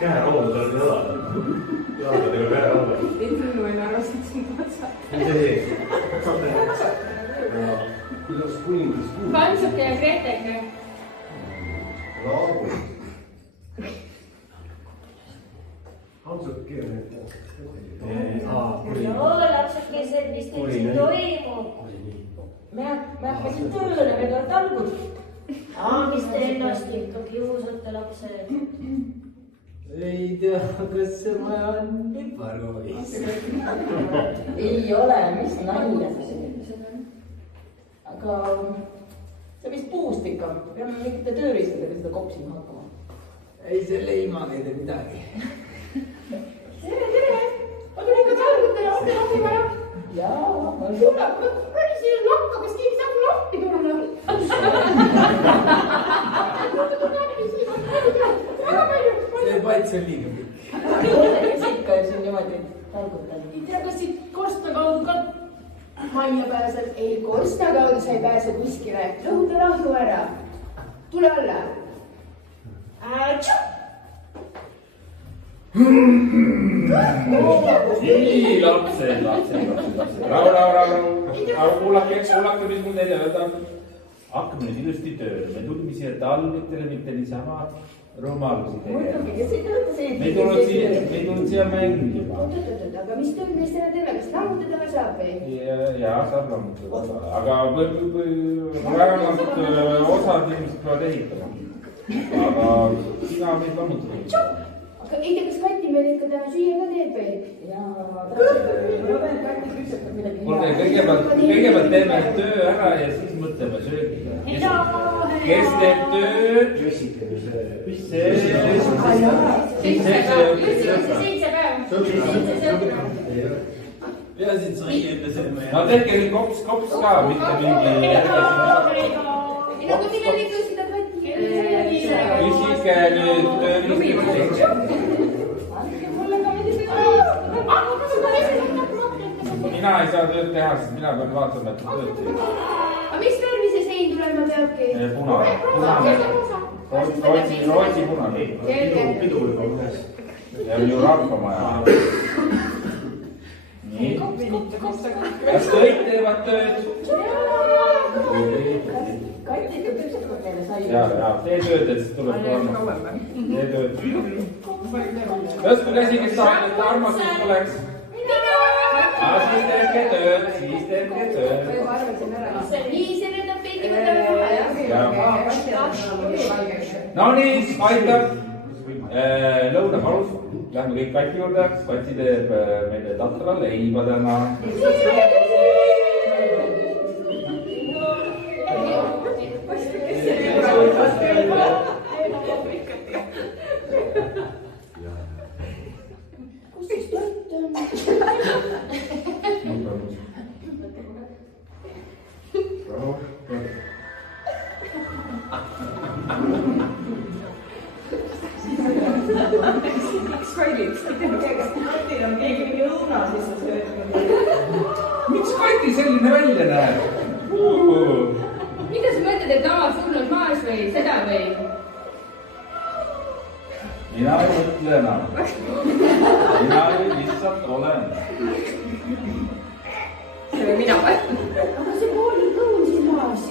Käeraud on jalad. Jalgadega käeraud. Ei tunnu enne arvastad sind otsa. Mis see? Kuidas kuningas kuulda? Kantsuke ja Greteke. Raagu. Kantsuke ja Greteke. Lapsakesed, mis teil siin toimub? Me hakkasin tööle, me tuleb talgud. Mis te ennast ikka kiusate lapsed? Ei tea, kas see maja on piparkoolis. Ei ole, mis nalja sa sellised on. Aga see vist puust ikka. Peame mingite tööriistadega seda kopsima hakkama. Ei, see leimaga ei tee midagi. Tere! Aga ikka talgutele osti lahti vaja. Jaa. Kuule, päris siin lakka, kas keegi saab lahti tulla? See paits on liiga pikk. Kes ikka siin niimoodi talgutab? Ei tea, kas siit korstna kaudu ka majja pääsed? Ei, korstna kaudu sa ei pääse kuskile. Lõhuta lahju ära. Tule alla. Nii, lapsed. Rahu. Kuulake, mis mul teile öelda. Hakkame nüüd ilusti tööle. Me tulime siia talvetele, mitte niisama rumalusi tegema. Me ei tulnud siia mängima. Aga mis töömeestele teeme? Kas lammutada või saab või? Jaa, saab lammutada. Aga vähemalt osad inimesed peavad ehitama. Aga sina meid lammutada. Aga ei tea, kas Kati meil ikka täna süüa ka teeb või? Kuulge, kõigepealt teeme töö ära ja siis mõtleme söögile. Kes teeb tööd? Ja siin sai enne selle mehe. No tehke nüüd kops ka, mitte mingi... Küsige nüüd tööriistid. Mina ei saa tööd teha, sest mina pean vaatama, et tööd teha. Aga mis värvi see sein tulema peabki? Punane. Rootsi punane. Piduri on ühes. See on ju rahvamaja. Nii. Kas kõik teevad tööd? Kati ikka püksakord meile sai. Jaa, tee tööd, et siis tuleb kolmas. Tee tööd. Tõstku käsi, kes saab, et armastus tuleks. Siis tehke tööd. Nii, see nüüd on peegi võtame kohe, jah? No nii, aitab. Lõunapalus. Lähme kõik Kati juurde. Kati teeb meile tatra leiba täna. Kus siis toit on? Miks Kailiks? Katil on keegi mingi õuna sisse söönud. Miks Kati selline välja näeb? Mida sa mõtled, et oma surnud maas või seda või? Mina ei mõtle enam. Mina lihtsalt olen. See või mina või? Aga see pooli kõun siin maas.